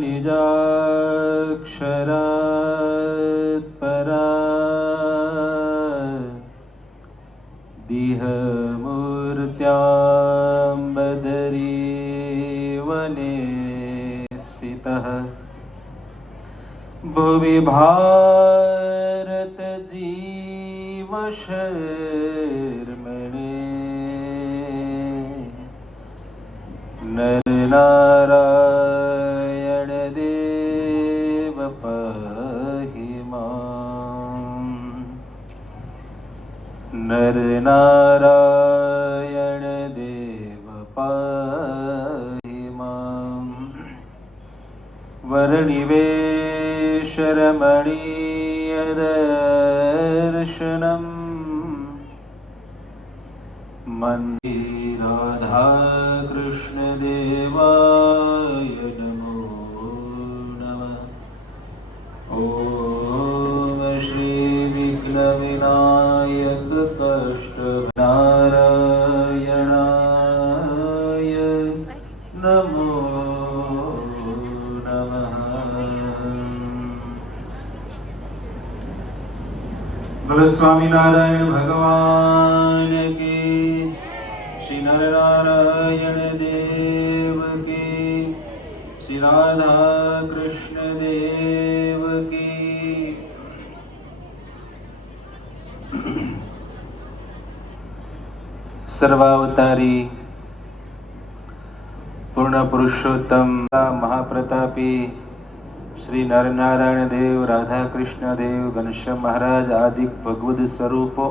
निजाक्षरात् परात् दिहमूर्त्यां बदरीवने स्थितः भुवि भारतजीवशर्मणे नरनारायण देव पाहि मां नरनारायण देव पाहि मां वरनिवेशरमणीयदर्शनम् राधा कृष्ण देवाय नमो नमः। ओम श्री विघ्न विनायक कष्टनारायणाय नमो नमः। बोलो स्वामीनारायण भगवान की, श्री नरनारायण देव की, श्री राधा कृष्ण देव की। सर्वावतारी पूर्ण पुरुषोत्तम महाप्रतापी श्री नरनारायण देव, राधा कृष्ण देव, घनश्याम महाराज आदि भगवद स्वरूपो,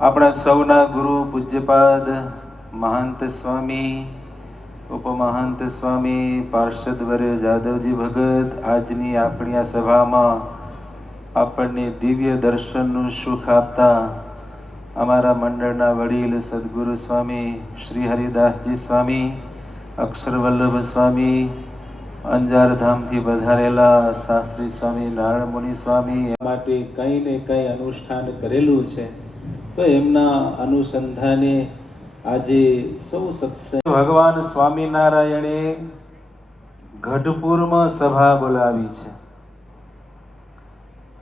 આપણા સૌના ગુરુ પૂજ્યપાદ મહંત સ્વામી, ઉપમહંત સ્વામી, પાર્ષદવર્ય જાદવજી ભગત આજની આપણી આ સભામાં આપણને દિવ્ય દર્શનનું સુખ આપતા અમારા મંડળના વડીલ સદગુરુ સ્વામી શ્રી હરિદાસજી સ્વામી, અક્ષરવલ્લભ સ્વામી, અંજાર ધામથી પધારેલા શાસ્ત્રી સ્વામી નારાયણ મુનિ સ્વામી માટે કંઈ ને કંઈ અનુષ્ઠાન કરેલું છે, તો એમના અનુસંધાને આજે સૌ સત્સંગ ભગવાન સ્વામિનારાયણે ગઢપુરમાં સભા બોલાવી છે.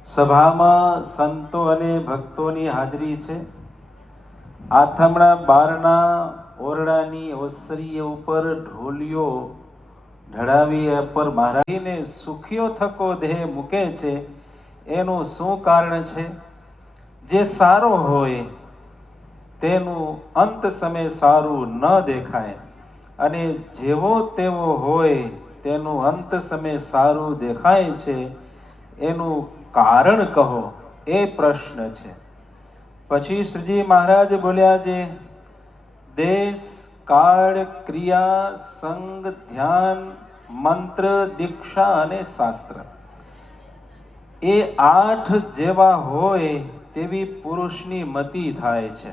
સભામાં સંતો અને ભક્તોની હાજરી છે. આથમણા બારના ઓરડાની ઓસરીએ ઉપર ઢોલિયો ઢળાવી પર મહારાજને સુખ્યો થકો દેહ મૂકે છે. એનું શું કારણ છે? જે સારો હોય તેનું અંત સમય સારું ન દેખાય અને જેવો તેવો હોય તેનું અંત સમય સારું દેખાય છે. એનું કારણ કહો, એ પ્રશ્ન છે. પછી શ્રીજી મહારાજ બોલ્યા છે, દેશ કાળ ક્રિયા સંગ ધ્યાન મંત્ર દીક્ષા અને શાસ્ત્ર એ 8 જેવા હોય તેવી પુરુષની મતિ થાય છે.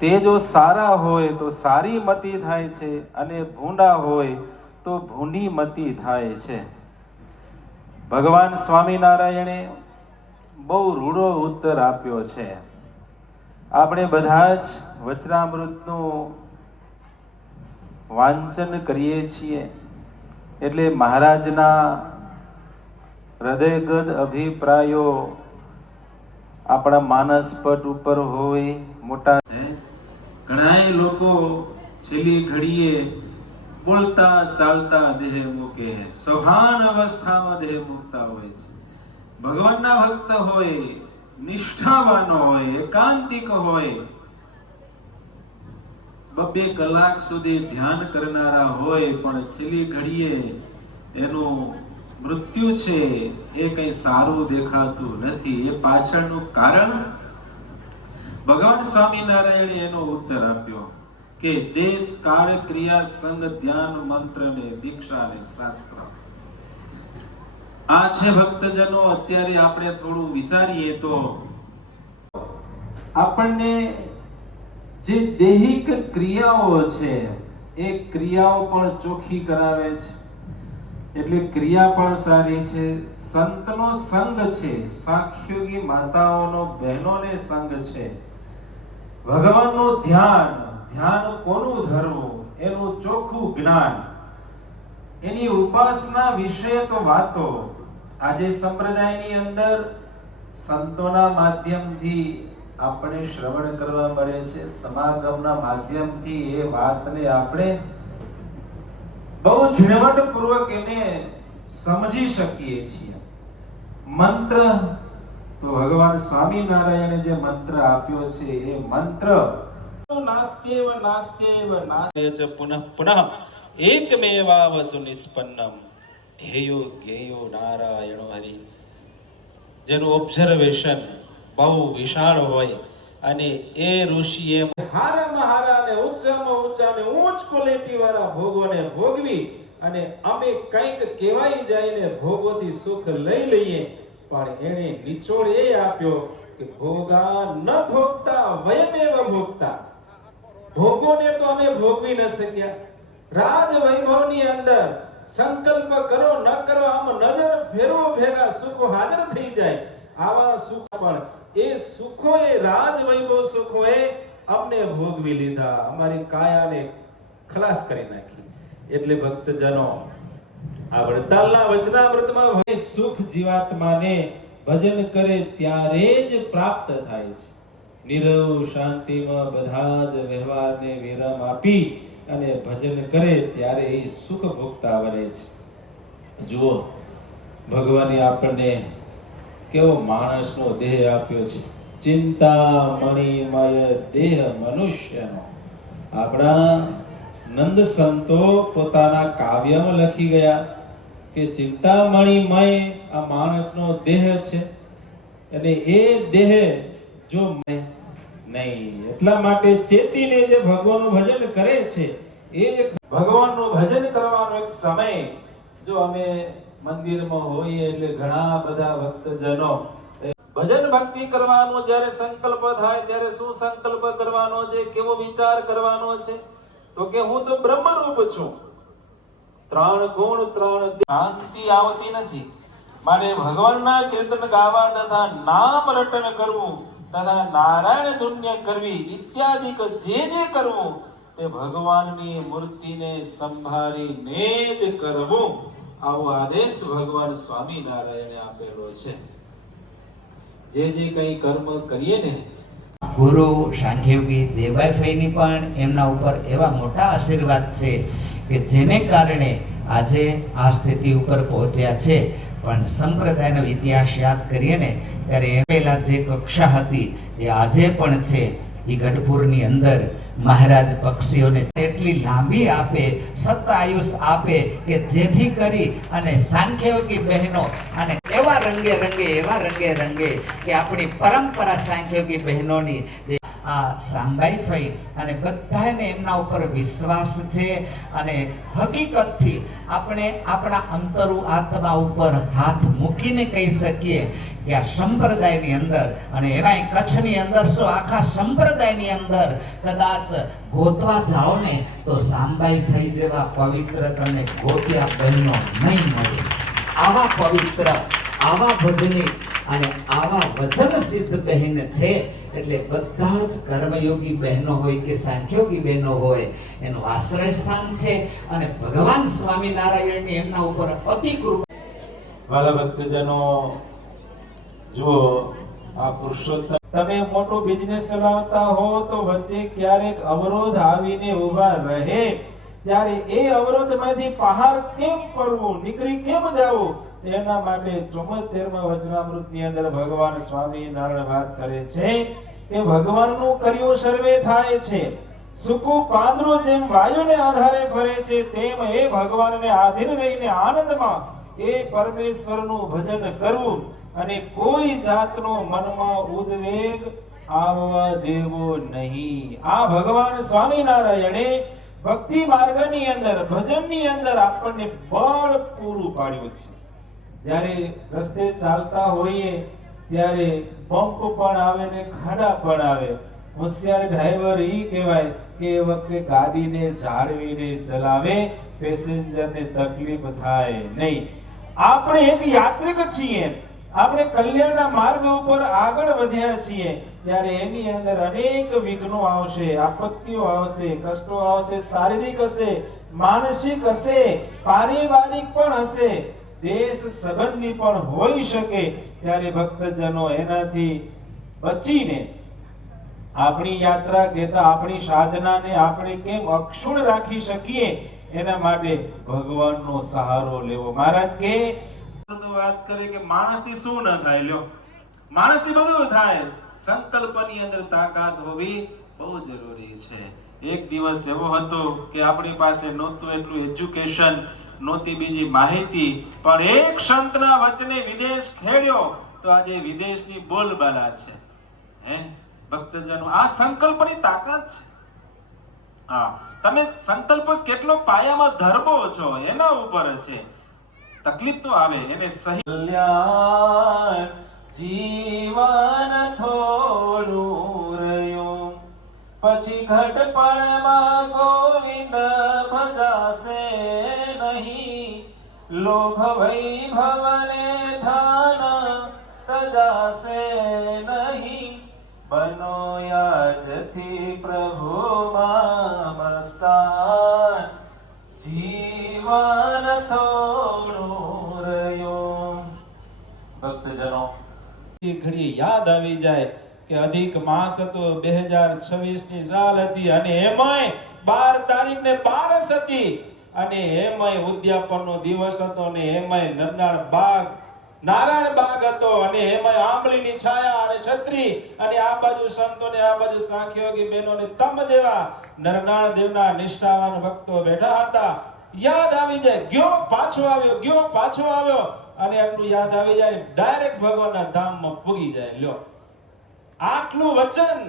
તે જો સારા હોય તો સારી મતિ થાય છે અને ભૂંડા હોય તો ભૂંડી મતિ થાય છે. ભગવાન સ્વામિનારાયણે બહુ રૂડો ઉત્તર આપ્યો છે. આપણે બધા જ વચનામૃતનું વાંચન કરીએ છીએ એટલે મહારાજના હૃદયગત અભિપ્રાયો આપણા માનસપટ ઉપર હોય. મોટા ઘણાય લોકો છેલ્લી ઘડીએ બોલતા ચાલતા દેહ મૂકે, સભાન અવસ્થામાં દેહ મૂકતા હોય છે. ભગવાનના ભક્ત હોય, નિષ્ઠાવાનો હોય, એકાંતિક હોય, 2 કલાક સુધી ધ્યાન કરનારા હોય, પણ છેલ્લી ઘડીએ એનું મૃત્યુ છે એ કઈ સારું દેખાતું નથી. એ પાછળનું કારણ ભગવાન સ્વામિનારાયણે એનો ઉત્તર આપ્યો કે દેશ કાળ ક્રિયા સંગ ધ્યાન મંત્ર ને દીક્ષા ને શાસ્ત્ર. આ છે ભક્તજનો. અત્યારે આપણે થોડું વિચારીએ તો આપણને જે દૈહિક ક્રિયાઓ છે એ ક્રિયાઓ પણ ચોખ્ખી કરાવે છે, એટલે ક્રિયા પણ સારી છે. સંતનો સંગ છે, સાંખ્યોગી માતાઓનો બહેનોને સંગ છે. ભગવાનનું ધ્યાન કોનું ધરવું એનું ચોખ્ખું જ્ઞાન એની ઉપાસના વિષયક વાતો આજે સંપ્રદાયની અંદર સંતોના માધ્યમથી આપણે શ્રવણ કરવા મળે છે, સમાગમના માધ્યમથી એ વાતને આપણે બહુ ઝીણવટપૂર્વક એને સમજી શકીએ છીએ. મંત્ર તો ભગવાન સ્વામિનારાયણે જે મંત્ર આપ્યો છે એ મંત્ર નાસ્ત્યેવ નાસ્ત્યેવ નાસ્ત્ય પુનઃ પુનઃ એકમેવાવ સુનિષ્પન્નમ ધ્યેયો જ્ઞેયો નારાયણો હરિ. જેનું ઓબ્ઝર્વેશન બહુ વિશાળ હોય અને એ ઋષિએ હારામાં હારા અને ઊંચામાં ઊંચા અને ઊંચ ક્વોલિટી વાળા ભોગોને ભોગવી અને અમે કંઈક કહેવાઈ જાય ને ભોગોથી સુખ લઈ લઈએ, પણ એને નિચોડ એ આપ્યો કે ભોગા ન ભોગતા વયમેવ ભોગતા. ભોગોને તો અમે ભોગવી ન શક્યા. રાજ વૈભવની અંદર સંકલ્પ કરો ન કરો આમ નજર ફેરવો ભેગા સુખો હાજર થઈ જાય. આવા સુખ પણ એ સુખો એ રાજ વૈભવ સુખોએ અમને ભોગવી લીધા, અમારી કાયાને ખલાસ કરી નાખી. એટલે ભક્તજનો આ વડતાલના વચનામૃતમાં સુખ જીવાત્માને ભજન કરે ત્યારે જ પ્રાપ્ત થાય છે. નિરવ શાંતિમાં બધા જ વ્યવહારને વિરામ આપી અને ભજન કરે ત્યારે એ સુખ ભોગતા બને છે. જુઓ, ભગવાને આપણને કેવો માણસનો દેહ આપ્યો છે, ચિંતામણીમય દેહ મનુષ્યનો. આપણા નંદ સંતો પોતાના કાવ્યમાં લખી ગયા કે ચિંતામણીમય આ માણસનો દેહ છે અને એ દેહ જો નહીં, એટલા માટે ચેતીને જે ભગવાનનું ભજન કરે છે એ ભગવાનનું ભજન કરવાનો એક સમય. જો અમે મંદિરમાં હોઈએ એટલે ઘણા બધા ભક્તજનો ભજન ભક્તિ કરવાનો જ્યારે સંકલ્પ થાય ત્યારે શું સંકલ્પ કરવાનો છે, કેવો વિચાર કરવાનો છે? તો કે હું તો બ્રહ્મરૂપ છું. 3 ગુણ 3 શાંતિ આવતી નથી. માટે ભગવાનના કીર્તન ગાવા તથા નામ રટન કરવું તથા નારાયણ ધુન્ય કરવી ઇત્યાદિ જે કરવું તે ભગવાનની મૂર્તિને સંભાળીને જ કરવું. આવો આદેશ ભગવાન સ્વામિનારાયણે આપેલો છે. જે કંઈ કર્મ કરીએ ને, ગુરુ સાંખ્યયોગી દેવાઈફાઈની પણ એમના ઉપર એવા મોટા આશીર્વાદ છે કે જેને કારણે આજે આ સ્થિતિ ઉપર પહોંચ્યા છે. પણ સંપ્રદાયનો ઇતિહાસ યાદ કરીએ ને ત્યારે એ પહેલા જે કક્ષા હતી એ આજે પણ છે. એ ગઢપુરની અંદર મહારાજ પક્ષીઓને એટલી લાંબી આપે, સત્તાયુષ આપે કે જેથી કરી અને સાંખ્યયોગી બહેનો અને એવા રંગે રંગે કે આપણી પરંપરા સાંખ્યયોગી બહેનોની આ સાંબાઈફાઈ અને બધાને એમના ઉપર વિશ્વાસ છે. અને હકીકતથી આપણે આપણા અંતરુ આત્મા ઉપર હાથ મૂકીને કહી શકીએ કે આ સંપ્રદાયની અંદર અને એમાંય કચ્છની અંદર શું આખા સંપ્રદાયની અંદર કદાચ ગોતવા જાઓ ને તો સાંબાઈફાઈ જેવા પવિત્ર તમને ગોત્યા બહેનો નહીં મળે. આવા પવિત્ર, આવા ભજની અને આવા વચન સિદ્ધ બહેન છે. એટલે બધા જ કર્મયોગી બહેનો હોય કે સાંખ્યોગી બહેનો હોય એનું આશ્રય સ્થાન છે. અને ભગવાન સ્વામિનારાયણની એમના ઉપર અતિ કૃપા. વાલા ભક્તજનો, જુઓ આ પુરુષોત્તમ, તમે મોટો બિઝનેસ ચલાવતા હો તો વચ્ચે ક્યારેક અવરોધ આવીને ઊભા રહે, ત્યારે એ અવરોધમાંથી બહાર કેમ પડવું, નીકળી કેમ જવું, તેના માટે 74મા વચનામૃતની અંદર ભગવાન સ્વામિનારાયણ વાત કરે છે કે ભગવાનનું કર્યું સર્વે થાય છે. સૂકું પાંદડું જેમ વાયુને આધારે ફરે છે તેમ એ ભગવાનને આધીન રહીને આનંદમાં એ પરમેશ્વરનું ભજન કરવું અને કોઈ જાતનો મનમાં ઉદ્વેગ આવવા દેવો નહીં. આ ભગવાન સ્વામિનારાયણે ભક્તિ માર્ગની અંદર, ભજનની અંદર આપણને બળ પૂરું પાડ્યું છે. જ્યારે રસ્તે ચાલતા હોઈએ ત્યારે બમ્પ પણ આવે ને ખાડા પણ આવે. હોશિયાર ડ્રાઈવર ઈ કહેવાય કે એ વખતે ગાડીને જાળવીને ચલાવે, પેસેન્જરને તકલીફ થાય નહીં. આપણે એક યાત્રિક છીએ, આપણે કલ્યાણના માર્ગ ઉપર આગળ વધ્યા છીએ, ત્યારે એની અંદર અનેક વિઘ્નો આવશે, આપત્તિઓ આવશે, કષ્ટો આવશે, શારીરિક હશે, માનસિક હશે, પારિવારિક પણ હશે, દેશ સંબંધી પણ હોઈ શકે, ત્યારે ભક્તજનો એનાથી બચીને આપણી યાત્રા કહેતા આપણી સાધનાને આપણે કેમ અક્ષુણ રાખી શકીએ, એના માટે ભગવાનનો સહારો લેવો. મહારાજ કે વાત કરે કે માણસથી શું ન થાય, લ્યો માણસથી બધું થાય. સંકલ્પની અંદર તાકાત હોવી બહુ જરૂરી છે. એક દિવસ એવો હતો કે આપણી પાસે નહોતું એટલું એજ્યુકેશન, નહોતી બીજી માહિતી, પણ એક સંતના વચને વિદેશ ખેડ્યો તો આજે વિદેશની બોલબાલા છે. હે ભક્તજનો, આ સંકલ્પની તાકાત છે. હા, તમે સંકલ્પ કેટલો પાયામાં ધરબો છો એના ઉપર છે. તકલીફ તો આવે એને સહી. કલ્યાણ જીવન થોડું રહ્યું, પછી ઘટપણમાં ગોવિંદ ભજાશે નહીં, લોભ વૈભવને ધન તજાશે નહીં, બનો યાજથી પ્રભુમાં મસ્તાન, જીવન થોડું રહ્યું. ભક્તજનો, એ ઘડી યાદ આવી જાય કે અધિક માસ હતો, 2026 ની સાલ હતી, અને એમાંય 12 તારીખ ને બારસ હતી, અને એમાંય ઉદ્યાપનનો દિવસ હતો, અને એમાંય નારાયણ બાગ હતો, અને એમાંય આંબલીની છાયા અને છત્રી, અને આ બાજુ સંતો ને આ બાજુ સાંખ્યોગી બહેનો ને તમ જેવા નરનાળ દેવના નિષ્ઠાવાન ભક્તો બેઠા હતા. યાદ આવી જાય, ગયો પાછો આવ્યો, ગયો પાછો આવ્યો, અને આટલું યાદ આવી જાય, ડાયરેક્ટ ભગવાનના ધામમાં પૂગી જાય. લ્યો, આટલું વચન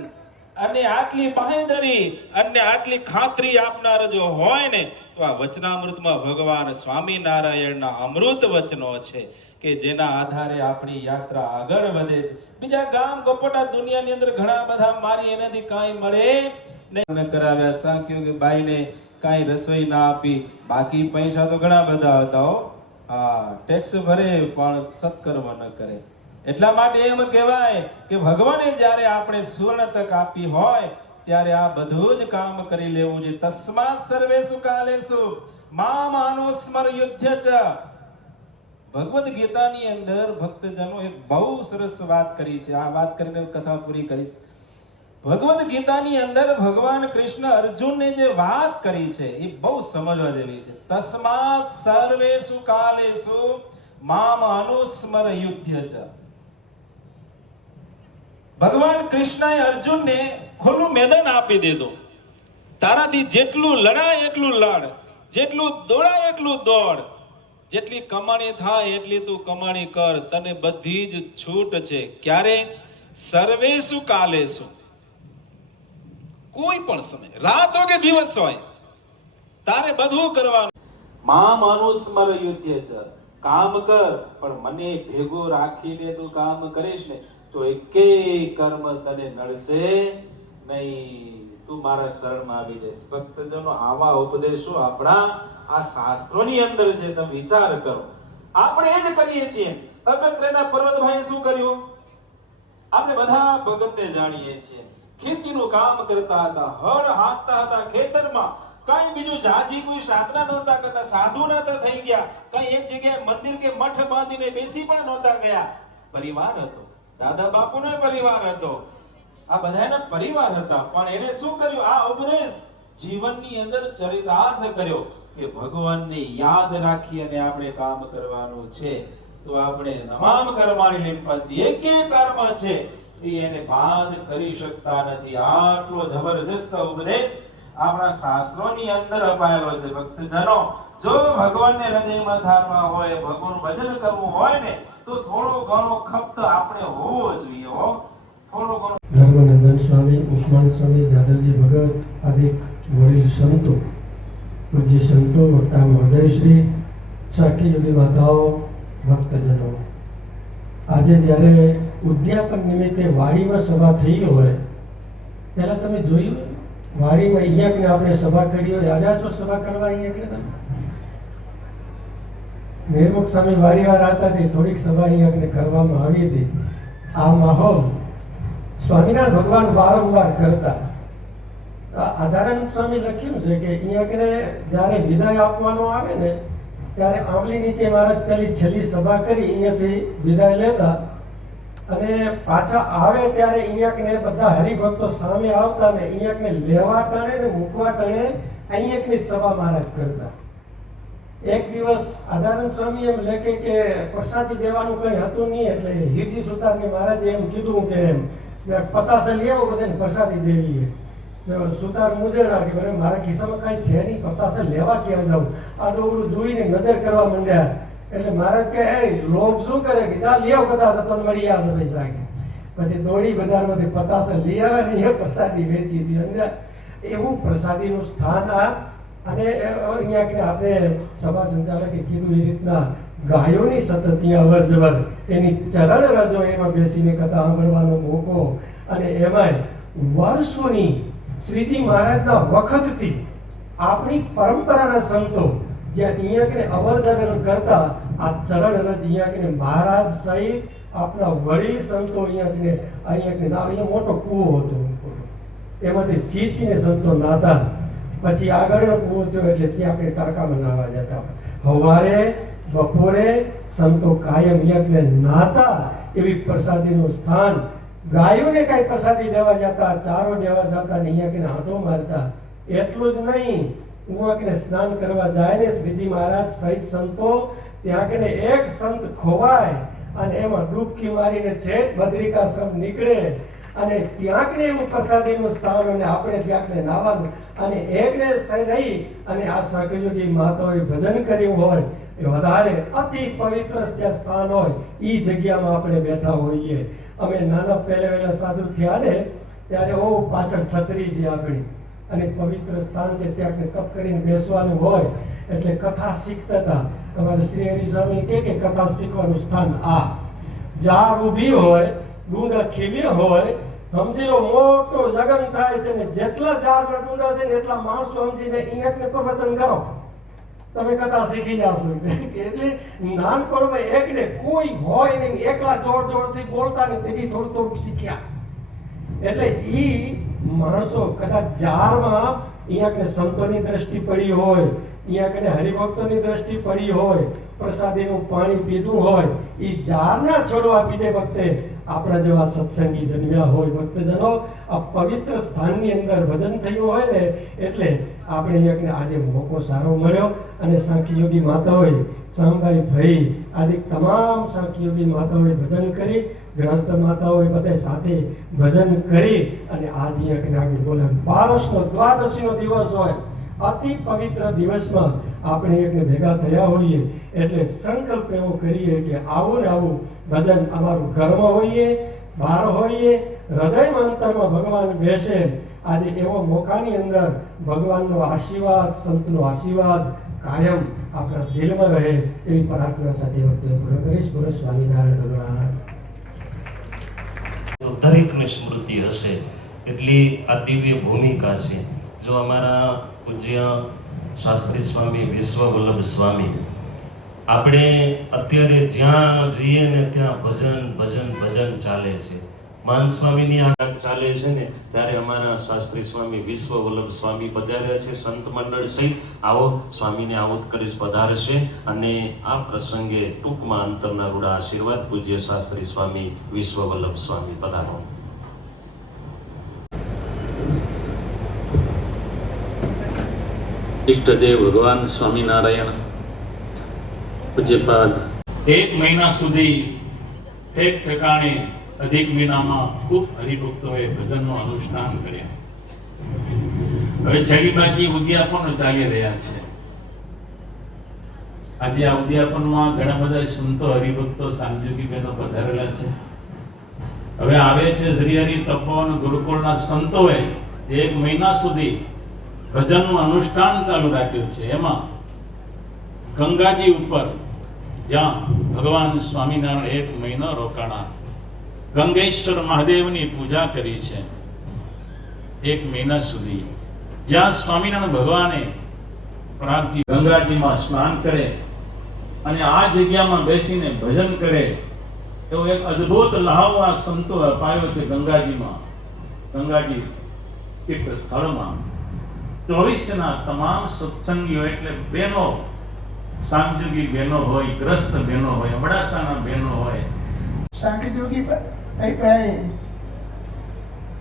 અને આટલી બાંહેધરી અને આટલી ખાતરી આપનાર જો હોય ને, તો આ વચનામૃતમાં ભગવાન સ્વામિનારાયણના અમૃત વચનો છે કે જેના આધારે આપણી યાત્રા આગળ વધે છે. બીજા ગામ ગોપટા દુનિયાની અંદર ઘણા બધા મારી એનાથી કાંઈ મળે નહીં કરાવ્યા, સાંખ્યો કે બાઈને કાંઈ રસોઈ ના આપી, બાકી પૈસા તો ઘણા બધા હતા હો. હા, ટેક્સ ભરે પણ સત્કર્મ ન કરે. એટલા માટે એમ કહેવાય કે ભગવાને જ્યારે આપણે સુવર્ણ તક આપી હોય ત્યારે આ બધું જ કામ કરી લેવું છે. તસ્માત સર્વેષુ કાલેષુ મામ અનુસ્મર યુધ્ય ચ. ભગવદ ગીતાની અંદર ભક્તજનો એક બહુ સરસ વાત કરી છે. આ વાત કરીને કથા પૂરી કરીશ. ભગવદ ગીતાની અંદર ભગવાન કૃષ્ણ અર્જુનને જે વાત કરી છે એ બહુ સમજવા જેવી છે. તસ્માત સર્વેષુ કાલેષુ મામ અનુસ્મર યુધ્ય ચ. ભગવાન કૃષ્ણએ અર્જુનને ખુલ્લું મેદાન આપી દીધું. તારાથી જેટલું લડાય એટલું લડ, જેટલું દોડાય એટલું દોડ, જેટલી કમાણી થાય એટલી તું કમાણી કર, તને બધી જ છૂટ છે. ક્યારે? સર્વેષુ કાલેષુ. કોઈ પણ સમય, રાત હોય કે દિવસ હોય, તારે બધું કરવાનું. મામ અનુસ્મર યુધ્ય ચ. કામ કર, પણ મને ભેગો રાખીને તું કામ કરીશ ને તો એકેય કર્મ તને નડશે નહીં. તું મારા શરણમાં આવી જઈશ. ભક્તજનો, આવા ઉપદેશો આપણા આ શાસ્ત્રોની અંદર છે. તમે વિચાર કરો, આપણે એ જ કરીએ છીએ. અગત્યના પર્વતભાઈએ શું કર્યું? આપણે બધા ભગતને જાણીએ છીએ. ખેતીનું કામ કરતા હતા, હળ હાંકતા હતા ખેતરમાં, કઈ બીજું જાજી કોઈ સાધના નહોતા કરતા, સાધુ નહોતા થઈ ગયા, કઈ એક જગ્યાએ મંદિર કે મઠ બાંધીને બેસી પણ નહોતા ગયા. પરિવાર હતો, દાદા બાપુનો પરિવાર હતો, આ બધાના પરિવાર હતા. પણ એને શું કર્યું? આ ઉપદેશ જીવનની અંદર ચરિતાર્થ કર્યો કે ભગવાનને યાદ રાખી અને આપણે કામ કરવાનું છે. તો આપણે તમામ કર્માની નિષ્પત્તિ એક કર્મ છે એને બાદ કરી શકતા નથી. આટલો જબરદસ્ત ઉપદેશ આપણા શાસ્ત્રોની અંદર અપાયેલો છે. ભક્તજનો, જો ભગવાનને હૃદયમાં ધારવા હોય, ભગવાનનું ભજન કરવું હોય ને, તો થોડો ઘણો ખપ્ત આપણે હોવો જોઈએ. થોડો ઘણો. ધર્મનંદન સ્વામી, ઉપમાન સ્વામી, જાદવજી ભગત આદિ વડીલ સંતો, પૂજ્ય સંતો, વક્તા મહોદયશ્રી, સાખી યોગી માતાઓ, ભક્તજનો, આજે જ્યારે ઉદ્યાપન નિમિત્તે વાડીમાં સભા થઈ હોય, પહેલા તમે જોયું વાડીમાં અહીંયા કે આપણે સભા કરી હોય, આવ્યા છો સભા કરવા અહીંયા કે તમે? નિર્મુખ સ્વામી વાડીવાળા હતા તે થોડીક સભા અહીંયા કરવામાં આવી હતી. આ માહોલ સ્વામિનારાયણ ભગવાન વારંવાર કરતા. આધારાનંદ સ્વામી લખ્યું છે કે અહીંયા કને જ્યારે વિદાય આપવાનો આવે ને ત્યારે આંબલી નીચે મહારાજ પેલી છેલ્લી સભા કરી અહીંયાથી વિદાય લેતા અને પાછા આવે ત્યારે અહીંયા કને બધા હરિભક્તો સામે આવતા ને અહીંયા કને લેવા ટાણે ને મૂકવા ટાણે અહીંયા કને સભા મહારાજ કરતા. એક દિવસ આધારાનંદ સ્વામી એમ લખે કે પ્રસાદી દેવાનું કંઈ હતું નહીં એટલે હીરજી સુતારને મહારાજે એમ કીધું કે પતાસે લઈ આવો બધાને પ્રસાદી દેવી. સુતાર મુજેડા કે મને મારા ખિસ્સામાં કાંઈ છે નહીં, પતાસે લેવા ક્યાં જાઉં? આ ડોગડું જોઈને નજર કરવા માંડ્યા એટલે મહારાજ કહે એ લોભ શું કરે કે જા લઈ આવ પતાસે તને મળી આવશે પૈસા કે. પછી દોડી બજારમાંથી પતાસે લઈ આવે ને એ પ્રસાદી વેચી હતી. અંદર એવું પ્રસાદીનું સ્થાન આ. અને અહીંયા કે આપણે સભા સંચાલકે કીધું એ રીતના ગાયોની સતત ત્યાં અવર જવર, એની ચરણ રજો એમાં બેસીને કથા સાંભળવાનો મોકો, અને એમાંય વર્ષોની શ્રીજી મહારાજના વખતથી આપણી પરંપરાના સંતો જ્યાં અહીંયા કે અવર જવર કરતા આ ચરણ રજ અહીંયા કે મહારાજ સહિત આપણા વડીલ સંતો અહીંયા કે મોટો કૂવો હતો, એમાંથી સિંચીને સંતો નાતા. પછી આગળનો કૂવો થયો એટલે ત્યાં આપણે ટાંકામાં નાવા જતા. સવારે બપોરે સંતો કાયમ યજ્ઞ નાતા. એવી પ્રસાદીનું સ્થાન. ગાયોને કાંઈ પ્રસાદી દેવા જતા, ચારો દેવા જતા ને અહીંયા આંટો મારતા. એટલું જ નહીં, હું સ્નાન કરવા જાય ને શ્રીજી મહારાજ સહિત સંતો ત્યાં કને એક સંત ખોવાય અને એમાં ડૂબકી મારીને છેક બદ્રિકાશ્રમ નીકળે અને ત્યાં કને એવું પ્રસાદીનું સ્થાન અને આપણે ત્યાં કને નાવાનું અને એકને રહી અને આ સાંકળયોગી માતાઓએ ભજન કર્યું હોય એ વધારે અતિ પવિત્ર જ્યાં સ્થાન હોય એ જગ્યામાં આપણે બેઠા હોઈએ. અમે નાના પહેલા સાધુ થયા ને ત્યારે પાછળ છત્રી છે આપણી અને પવિત્ર સ્થાન છે, ત્યાં તપ કરીને બેસવાનું હોય એટલે કથા શીખતા હતા. અમારે શ્રી હરિ સ્વામી કે કથા શીખવાનું સ્થાન આ જાર ઊભી હોય, ડુંડા ખીલ્યા હોય, સમજી લો મોટો જગન થાય છે ને જેટલા જારના ડુંડા છે ને એટલા માણસો સમજીને અહીંયા પ્રવચન કરો, તમે કથા શીખી જાશો. એટલે નાનપણમાં એકને કોઈ હોય નહીં, એકલા જોર જોરથી બોલતા ને તેથી થોડું થોડું શીખ્યા. એટલે ઈ માણસો કદાચ જારમાં અહીંયા સંતોની દ્રષ્ટિ પડી હોય, અહીંયા હરિભક્તોની દ્રષ્ટિ પડી હોય, પ્રસાદીનું પાણી પીધું હોય, એ જારના છોડવા બીજે વખતે આપણા જેવા સત્સંગી જન્મ્યા હોય ભક્તજનો આ પવિત્ર સ્થાનની અંદર ભજન થયું હોય ને એટલે આપણે અહીંયા આજે મોકો સારો મળ્યો. અને સાંખીયોગી માતાઓએ સાંભાઈ ભાઈ આદિ તમામ સાંખીયોગી માતાઓએ ભજન કરી, ગ્રસ્ત માતાઓએ બધા સાથે ભજન કરી અને આજ અહીંયા આગળ બોલે બારસનો દ્વાદશીનો દિવસ હોય, અતિ પવિત્ર દિવસમાં આપણે એકને ભેગા થયા હોઈએ એટલે સંકલ્પ એવો કરીએ કે આવું ને આવું ભજન અમારું ઘરમાં હોઈએ, બહાર હોઈએ, હૃદયમાં અંતરમાં ભગવાન બેસે. આજે એવો મોકાની અંદર ભગવાનનો આશીર્વાદ, સંતનો આશીર્વાદ કાયમ આપણા દિલમાં રહે એવી પ્રાર્થના સાથે વખતે પૂરો કરીશ. પૂરો સ્વામિનારાયણ ભગવાન. દરેકને સ્મૃતિ હશે એટલી આ દિવ્ય ભૂમિકા છે. જો અમારા પૂજ્ય શાસ્ત્રી સ્વામી વિશ્વવલ્લભ સ્વામી, આપણે અત્યારે જ્યાં જઈએ ને ત્યાં ભજન ભજન ભજન ચાલે છે. માન સ્વામીની આ ચાલે છે ને ત્યારે અમારા શાસ્ત્રી સ્વામી વિશ્વવલ્લભ સ્વામી પધાર્યા છે સંત મંડળ સહિત. આવો સ્વામીને આવત કરીશ પધારશે અને આ પ્રસંગે ટૂંકમાં અંતરના રૂડા આશીર્વાદ પૂજ્ય શાસ્ત્રી સ્વામી વિશ્વવલ્લભ સ્વામી પધારો. ઈષ્ટદેવ ભગવાન સ્વામિનારાયણ પૂજ્યપાદ. એક મહિના સુધી એક ઠેકાણે અધિક મહિનામાં ખૂબ હરિભક્તોએ ભજનનું અનુષ્ઠાન કર્યા. હવે છેલ્લી બાકી ઉદ્યાપનો ચાલી રહ્યા છે. આજે આ ઉદ્યાપનમાં ઘણા બધા સંતો હરિભક્તો સાંજોગી બહેનો પધારેલા છે. હવે આવે છે શ્રી હરિ તપોવન ગુરુકુળના સંતોએ એક મહિના સુધી ભજનનું અનુષ્ઠાન ચાલુ રાખ્યું છે. એમાં ગંગાજી ઉપર જ્યાં ભગવાન સ્વામિનારાયણ એક મહિનો રોકાણા, ગંગેશ્વર મહાદેવની પૂજા કરી છે એક મહિના સુધી. જ્યાં સ્વામિનારાયણ ભગવાને પ્રાર્થી ગંગાજીમાં સ્નાન કરે અને આ જગ્યામાં બેસીને ભજન કરે એવો એક અદ્ભુત લહાવો આ સંતો અપાયો છે ગંગાજીમાં. ગંગાજી એક સ્થળમાં 24ના તમામ સત્સંગીઓ એટલે બહેનો, સાંજોગી બહેનો હોય, ગ્રસ્ત બહેનો હોય, અબડાસાના બહેનો હોય, સાંકેતિક ભાઈ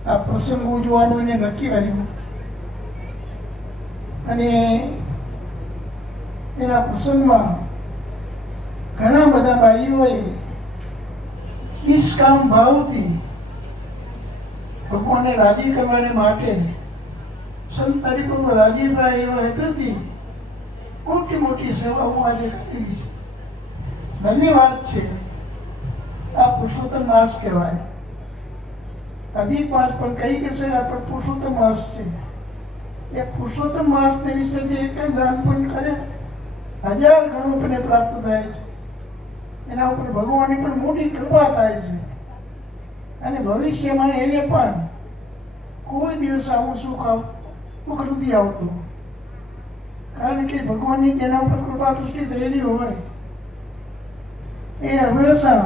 આ પ્રસંગ ઉજવવાનું એને નક્કી કર્યું અને એના પ્રસંગમાં ઘણા બધા ભાઈઓએ નિષ્કામ ભાવથી ભગવાનને રાજી કરવાને માટે સંત હરિભક્ત રાજીભાઈ એવા હેતુથી મોટી મોટી સેવાઓ આજે કરેલી છે. ધન્યવાદ છે. આ પુરુષોત્તમ માસ કહેવાય. અધિક માસ પણ કહી કે છે આ પણ પુરુષોત્તમ માસ છે. એ પુરુષોત્તમ માસને વિશે જે એક જ દાન પણ કરે 1000 ગણું પણ પ્રાપ્ત થાય છે. એના ઉપર ભગવાનની પણ મોટી કૃપા થાય છે અને ભવિષ્યમાં એને પણ કોઈ દિવસ આવું સુખ દુઃખ નથી આવતું, કારણ કે ભગવાનની જેના ઉપર કૃપા દૃષ્ટિ થયેલી હોય એ હંમેશા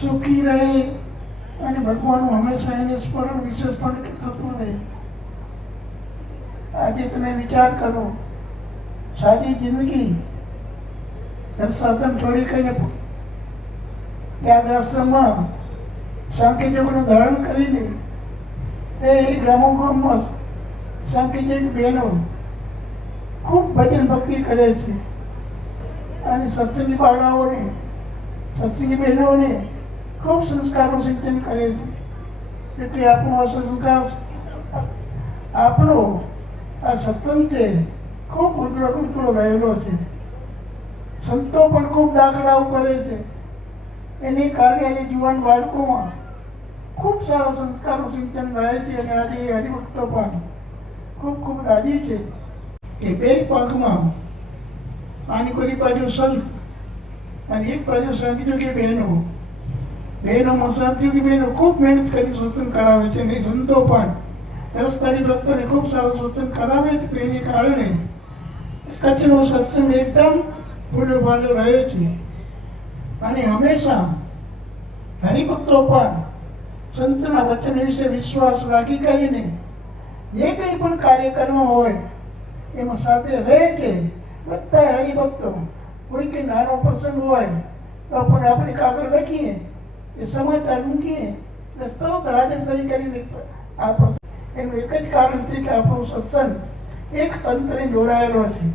સુખી રહે અને ભગવાનનું હંમેશા એને સ્મરણ વિશેષ પણ થતું રહે. આજે તમે વિચાર કરો, સાદી જિંદગી ઘર શાસન છોડી કરીને ત્યાં આશ્રમમાં સાંકેતિકનું ધારણ કરીને એ ગામોમાં સાંકેતિક બહેનો ખૂબ ભજન ભક્તિ કરે છે અને સત્સંગી બાળાઓને, સત્સંગી બહેનોને ખૂબ સંસ્કારનું સિંચન કરે છે. એટલે આપણો આ સંસ્કાર, આપણો આ સત્સંગ છે ખૂબ ઉજળો રહેલો છે. સંતો પણ ખૂબ દાખલાઓ કરે છે. એની કારણે આજે જુવાન બાળકોમાં ખૂબ સારા સંસ્કારનું સિંચન રહે છે અને આજે એ હરિભક્તો પણ ખૂબ ખૂબ રાજી છે કે બે પગમાં આની કોઈ બાજુ સંત અને એક બાજુ સાંજોગી બહેનોમાં સાંજોગી બહેનો ખૂબ મહેનત કરી સત્સંગ કરાવે છે અને સંતો પણ રસ્તાની ભક્તોને ખૂબ સારો સત્સંગ કરાવે છે. તો એને કારણે કચ્છનો સત્સંગ એકદમ ફૂલો ફાલો રહ્યો છે અને હંમેશા હરિભક્તો પણ સંતના વચન વિશે વિશ્વાસ રાખી કરીને જે કંઈ પણ કાર્યક્રમ હોય એમાં સાથે રહે છે. બધા હરિભક્તો કોઈ કે નાનો પ્રસંગ હોય તો પણ આપણે કાગળ લખીએ એ સમાચાર મૂકીએ એટલે તરત હાજર થઈ કરીને આ પ્રસંગ. એનું એક જ કારણ છે કે આપણો સત્સંગ એક તંત્રે જોડાયેલો છે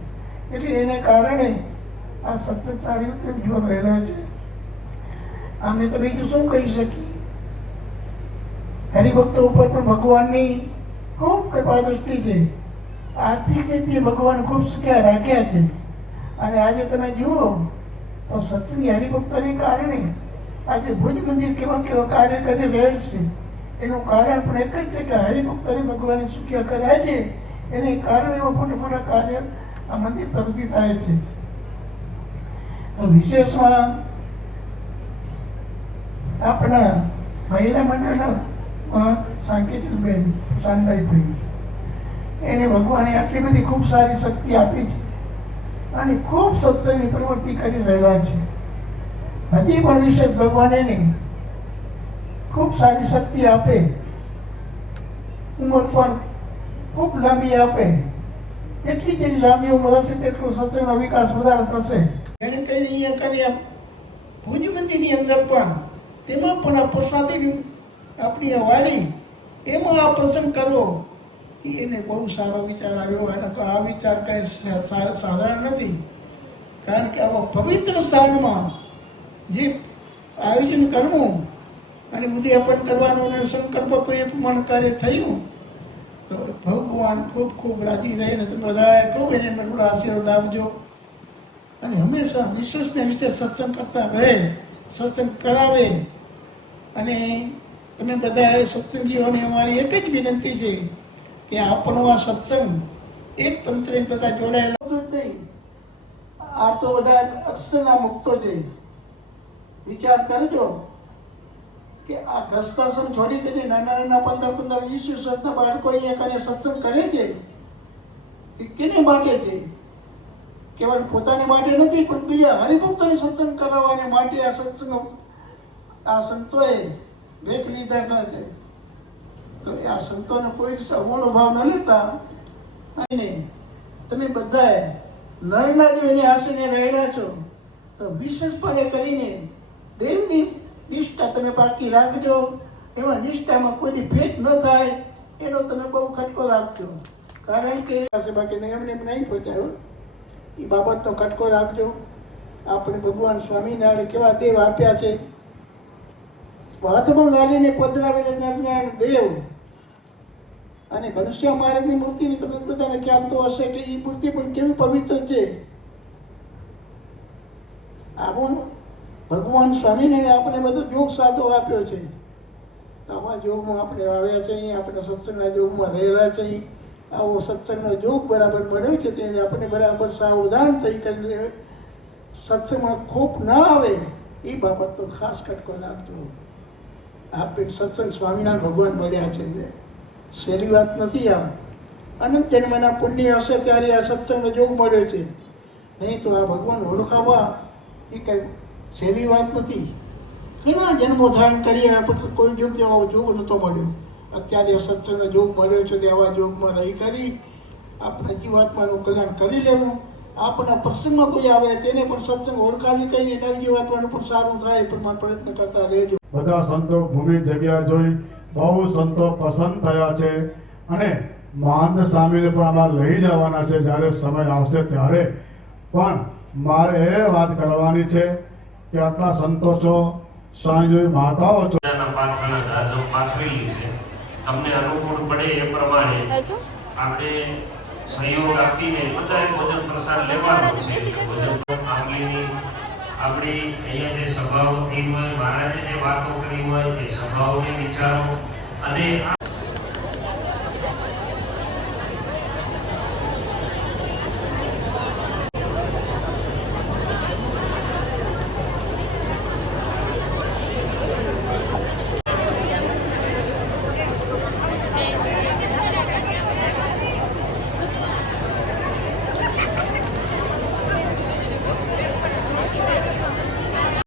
એટલે એને કારણે આ સત્સંગ સારી રીતે ઉજવો રહેલો છે. અમે તો બીજું શું કહી શકીએ, હરિભક્તો ઉપર પણ ભગવાનની ખૂબ કૃપા દૃષ્ટિ છે. આર્થિક સ્થિતિ ભગવાન ખૂબ સુખ્યા રાખ્યા છે અને આજે તમે જુઓ તો સત્સંગી હરિભક્તોને કારણે આજે ભુજ મંદિર કેવા કેવા કાર્ય કરી રહેલ છે. એનું કારણ પણ એક જ છે કે હરિભક્તોને ભગવાને સુખ્યા કર્યા છે. એને કારણે એવા મોટા મોટા કાર્ય આ મંદિર તરફથી થાય છે. તો વિશેષમાં આપણા મહિલા મંડળના સાંકેતિકબેન શાંતાઈભાઈ, એને ભગવાને આટલી બધી ખૂબ સારી શક્તિ આપી છે અને ખૂબ સત્સંગની પ્રવૃત્તિ કરી રહેલા છે. હજી પણ વિશેષ ભગવાન એને ખૂબ સારી શક્તિ આપે, ઉંમર પણ ખૂબ લાંબી આપે. જેટલી લાંબી ઉંમર હશે તેટલો સત્સંગનો વિકાસ વધારે થશે. એને કઈ અહીંયા કરી ભુજ મંદિરની અંદર પણ તેમાં પણ આ પ્રસાદી આપણી આ વાડી એમાં આ પ્રસંગ કરવો એને બહુ સારો વિચાર આવ્યો. અને તો આ વિચાર કંઈ સાધારણ નથી, કારણ કે આવા પવિત્ર સ્થાનમાં જે આયોજન કરવું અને ઉદ્યાપન કરવાનું અને સંકલ્પ તો એ પ્રમાણે કાર્ય થયું તો ભગવાન ખૂબ ખૂબ રાજી રહીને તમે બધાએ ખૂબ એને નકડા આશીર્વાદ આપજો અને હંમેશા વિશેષને વિશેષ સત્સંગ કરતા રહે, સત્સંગ કરાવે. અને તમે બધાએ સત્સંગીઓને અમારી એક જ વિનંતી છે કે આપણો આ સત્સંગ એક તંત્રે બધા જોડાયેલો નહીં. આ તો બધા અક્ષરના મુક્તો છે. વિચાર કરજો કે આ ગ્રસ્તાશ્રમ છોડી કરીને નાના નાના 15-15, 20 વર્ષના બાળકો અહીંયા કરીને સત્સંગ કરે છે તે કેને માટે છે? કેવળ પોતાને માટે નથી પણ બીજા હરિભક્તોને સત્સંગ કરાવવાને માટે આ સત્સંગ આ સંતોએ વેગ લીધા છે. તો આ સંતોને કોઈ અવગુણ ભાવ ન લેતા અને તમે બધાએ નળના દેવની આશીને રહેલા છો તો વિશેષપણે કરીને દેવની નિષ્ઠા તમે પાકી રાખજો. એમાં નિષ્ઠામાં કોઈ ભેટ ન થાય એનો તમે બહુ ખટકો રાખજો. કારણ કે બાકી એમને એમ નહીં પહોંચાયો એ બાબતનો ખટકો રાખજો. આપણે ભગવાન સ્વામિનારાયણ કેવા દેવ આપ્યા છે. હાથમાં ગાલીને પધરાવેલા નારાયણ દેવ અને ઘનશ્યામ મહારાજની મૂર્તિની તમને બધાને ખ્યાલ તો હશે કે એ મૂર્તિ પણ કેવી પવિત્ર છે. આવું ભગવાન સ્વામિનારાયણ આપણે બધો જોગ સાધો આપ્યો છે. આવા જોગમાં આપણે આવ્યા છીએ, આપણે સત્સંગના જોગમાં રહેલા છીએ. આવો સત્સંગનો જોગ બરાબર મળ્યો છે તેને આપણે બરાબર સાવધાન થઈ કરીને સત્સંગમાં ખોટ ના આવે એ બાબતનો ખાસ ખટકો રાખજો. આપણે સત્સંગ સ્વામિનારાયણ ભગવાન મળ્યા છે, સહેલી વાત નથી. આ અનંત જન્મના પુણ્ય હશે ત્યારે આ સત્સંગનો જોગ મળ્યો છે, નહીં તો આ ભગવાન ઓળખાવા એ કંઈ સહેલી વાત નથી. ઘણા જન્મો ધારણ કરી આપણે કોઈ જોગ જેવો જોગ નહોતો મળ્યો. અત્યારે સત્સંગનો જોગ મળ્યો છે તે આવા જોગમાં રહી કરી આપણા જીવાત્માનું કલ્યાણ કરી લેવું. આપણા પ્રસંગમાં કોઈ આવે તેને પણ સત્સંગ ઓળખાવી કરીને નવ જીવાત્માનું પણ સારું થાય એ પ્રમાણે પ્રયત્ન કરતા રહેજો. બધા સંતો ભૂમિ જગ્યા જોઈ બહુ સંતો પસંદ થયા છે અને મહાન સ્વામીને પણ અમારે લઈ જવાના છે. જ્યારે સમય આવશે ત્યારે પણ મારે એ વાત કરવાની છે કે આટલા સંતો છો, સ્વામીજી માતાઓ છો, પાથરના જાજો પાથરેલી છે. તમને અનુકૂળ પડે એ પ્રમાણે આપણે સહયોગ આપીને બધાએ ભોજન પ્રસાદ લેવાનો છે. ભોજન આંબલીની આપણી અહીંયા જે સભાઓ થઈ હોય, મહારાજે જે વાતો કરી હોય એ સભાઓને વિચારો અને